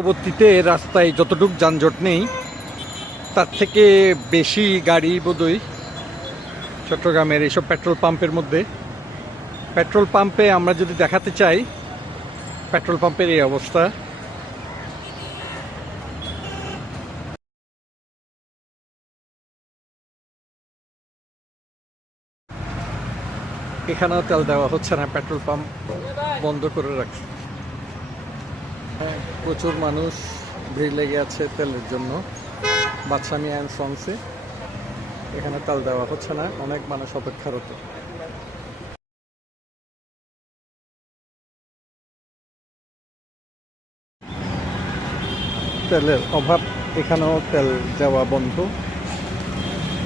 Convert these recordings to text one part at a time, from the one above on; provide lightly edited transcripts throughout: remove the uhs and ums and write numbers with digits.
পরবর্তীতে রাস্তায় যতটুকু যানজট নেই তার থেকে বেশি গাড়ি বোধহয় চট্টগ্রামের এইসব পেট্রোল পাম্পের মধ্যে। পেট্রোল পাম্পে আমরা যদি দেখাতে চাই, পেট্রোল পাম্পের এই অবস্থা। এখানেও তেল দেওয়া হচ্ছে না, পেট্রোল পাম্প বন্ধ করে রাখছে। হ্যাঁ, প্রচুর মানুষ ভিড় লেগে আছে তেলের জন্য। বাদশামী অ্যান্ড সন্সে এখানে তেল দেওয়া হচ্ছে না, অনেক মানুষ অপেক্ষারত। তেলের অভাব, এখানেও তেল দেওয়া বন্ধ,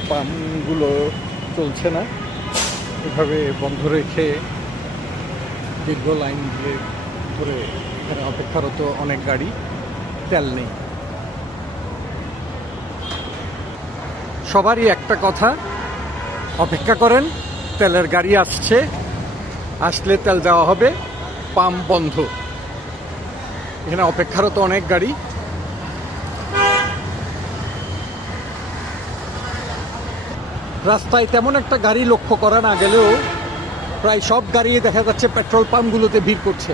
পাম্পগুলো চলছে না। এভাবে বন্ধ রেখে দীর্ঘ লাইন দিয়ে ধরে এখানে অপেক্ষারত অনেক গাড়ি, তেল নেই। সবারই একটা কথা, অপেক্ষা করেন, তেলের গাড়ি আসছে, আসলে তেল দেওয়া হবে, পাম্প বন্ধ। এখানে অপেক্ষারত অনেক গাড়ি। রাস্তায় তেমন একটা গাড়ি লক্ষ্য করা না গেলেও প্রায় সব গাড়ি দেখা যাচ্ছে পেট্রোল পাম্পগুলোতে ভিড় করছে।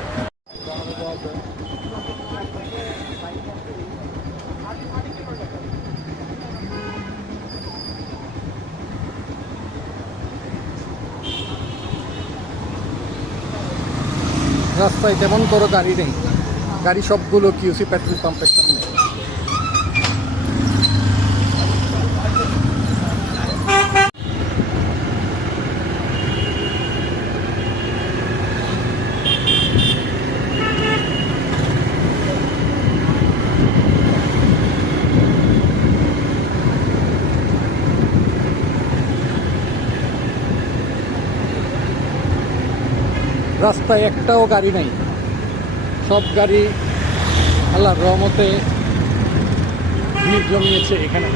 রাস্তায় তেমন কোনো গাড়ি নেই, গাড়ি সবগুলো কিউসি পেট্রোল পাম্পের সামনে। রাস্তায় একটাও গাড়ি নেই, সব গাড়ি আল্লাহর রহমতে ভিড় জমিয়েছে এখানে।